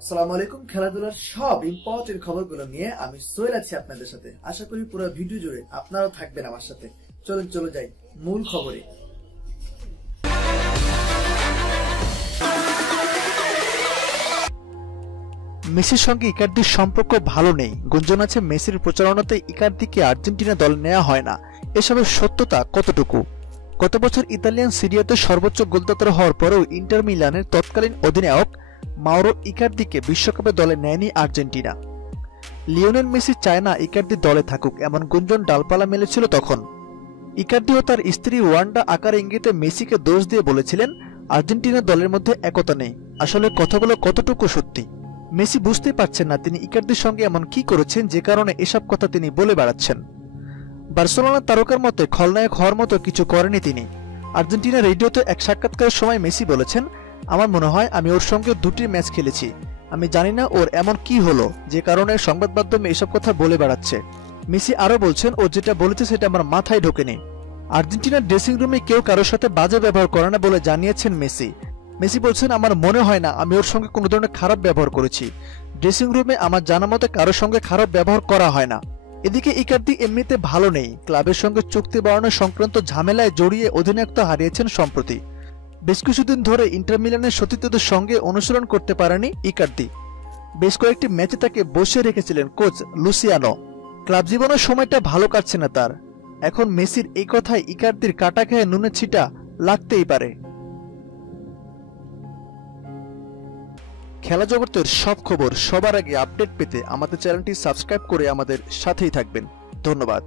আসসালামু আলাইকুম, খেলাধুলার সব ইম্পর্টেন্ট খবরগুলো নিয়ে আমি সোহেল আছি আপনাদের সাথে। আশা করি পুরো ভিডিও জুড়ে আপনারাও থাকবেন আমার সাথে। চলুন, চলে যাই মূল খবরে। মেসির সঙ্গে ইকার্দির সম্পর্ক ভালো নেই। গুঞ্জন আছে মেসির প্রচারণাতে ইকার্দিকে আর্জেন্টিনা দল নেওয়া হয় না। এসবের সত্যতা কতটুকু? গত বছর ইতালিয়ান সিরিয়াতে সর্বোচ্চ গোলদাতা হওয়ার পরেও ইন্টার মিলানের তৎকালীন অধিনায়ক মাওরো ইকার্দিকে বিশ্বকাপে দলে নেয়নি আর্জেন্টিনা। লিওনেল মেসি চায় না ইকার্দি দলে থাকুক, এমন গুঞ্জন ডালপালা মেলেছিল তখন। ইকার্দি ও তার স্ত্রী ওয়ান্ডা আকার ইঙ্গিতে মেসিকে দোষ দিয়ে বলেছিলেন, আর্জেন্টিনা দলের মধ্যে একতা নেই। আসলে কথাগুলো কতটুকু সত্যি? মেসি বুঝতে পারছেন না তিনি ইকার্দির সঙ্গে এমন কি করেছেন, যে কারণে এসব কথা তিনি বলে বেড়াচ্ছেন। বার্সেলোনা তারকার মতে, খলনায়ক হওয়ার মতো কিছু করেনি তিনি। আর্জেন্টিনা রেডিওতে এক সাক্ষাৎকারের সময় মেসি বলেছেন আমার মনে হয় আমি ওর সঙ্গে দুটি ম্যাচ খেলেছি। আমি জানি না ওর এমন কি হলো, যে কারণে সংবাদ মাধ্যমে এসব কথা বলে বেড়াচ্ছে। মেসি আরও বলছেন, ও যেটা বলেছে সেটা আমার মাথায় ঢোকেনি। আর্জেন্টিনার ড্রেসিং রুমে কেউ কারোর সাথে বাজে ব্যবহার করে না বলে জানিয়েছেন মেসি। মেসি বলছেন, আমার মনে হয় না আমি ওর সঙ্গে কোনো ধরনের খারাপ ব্যবহার করেছি। ড্রেসিং রুমে আমার জানা মতে কারোর সঙ্গে খারাপ ব্যবহার করা হয় না। এদিকে ইকার্দি এমনিতে ভালো নেই। ক্লাবের সঙ্গে চুক্তি বাড়ানো সংক্রান্ত ঝামেলায় জড়িয়ে অধিনায়কত্ব হারিয়েছেন সম্প্রতি। বেশ কিছুদিন ধরে ইন্টার মিলানের সতীর্থদের সঙ্গে অনুসরণ করতে পারেনি ইকার্দি। বেশ কয়েকটি ম্যাচে তাকে বসে রেখেছিলেন কোচ লুসিয়ানো। ক্লাব জীবনের সময়টা ভালো কাটছে না তার। এখন মেসির এই কথায় ইকার্দির কাটা খেয়ে নুনের ছিটা লাগতেই পারে। খেলা জগতের সব খবর সবার আগে আপডেট পেতে আমাদের চ্যানেলটি সাবস্ক্রাইব করে আমাদের সাথেই থাকবেন। ধন্যবাদ।